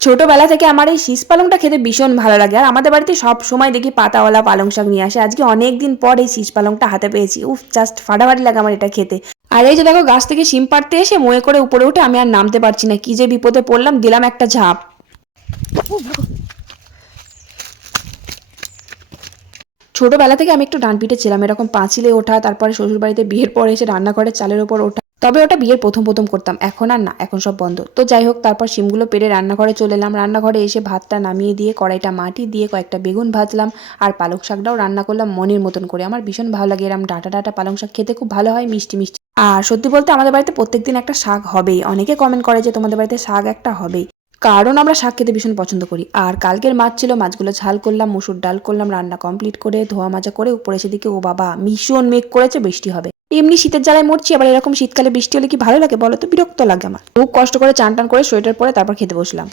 ছোটবেলা থেকে আমার এই শীষ পালংটা খেতে ভীষণ ভালো লাগে। আর আমাদের বাড়িতে সব সময় দেখি পাতাওয়ালা পালং শাক নিয়ে আসে। আজকে অনেক দিন পর এই শীষ পালংটা হাতে পেয়েছি। উফ জাস্ট ফাটাফাটি লাগে আমার এটা খেতে। আর এই যে দেখো, গাছ থেকে শিম পাড়তে এসে ময়ে করে উপরে উঠে আমি আর নামতে পারছি না। কি যে বিপদে পড়লাম, দিলাম একটা ঝাঁপ। ছোটবেলা থেকে আমি একটু ডান পিঠে ছিলাম। এরকম পাঁচিলে ওঠা, তারপরে শ্বশুর বাড়িতে বিয়ের পরে এসে রান্নাঘরে চালের ওপর ওঠা। তবে ওটা বিয়ের প্রথম প্রথম করতাম। এখন আর না, এখন সব বন্ধ। তো যাই হোক, তারপর শিমগুলো পেরে রান্নাঘরে চলে এলাম। রান্নাঘরে এসে ভাতটা নামিয়ে দিয়ে কড়াইটা মাটি দিয়ে কয়েকটা বেগুন ভাজলাম আর পালং শাকটাও রান্না করলাম মনের মতন করে। আমার ভীষণ ভালো লাগে এরম ডাটা ডাটা পালং শাক খেতে, খুব ভালো হয়, মিষ্টি মিষ্টি। আর সত্যি বলতে আমাদের বাড়িতে প্রত্যেকদিন একটা শাক হবেই। অনেকে কমেন্ট করে যে তোমাদের বাড়িতে শাক একটা হবেই। কারণ আমরা শাক খেতে ভীষণ পছন্দ করি। আর কালকের মাছ ছিল, মাছগুলো ঝাল করলাম, মুসুর ডাল করলাম, রান্না কমপ্লিট করে ধোয়া মাজা করে উপরে সেদিকে ও বাবা ভীষণ মেঘ করেছে, বৃষ্টি হবে। এমনি শীতের জ্বালায় মরছি, আবার এরকম শীতকালে বৃষ্টি হলে কি ভালো লাগে বলো তো? বিরক্ত লাগে আমার। খুব কষ্ট করে চান টান করে সোয়েটার পরে তারপর খেতে বসলাম।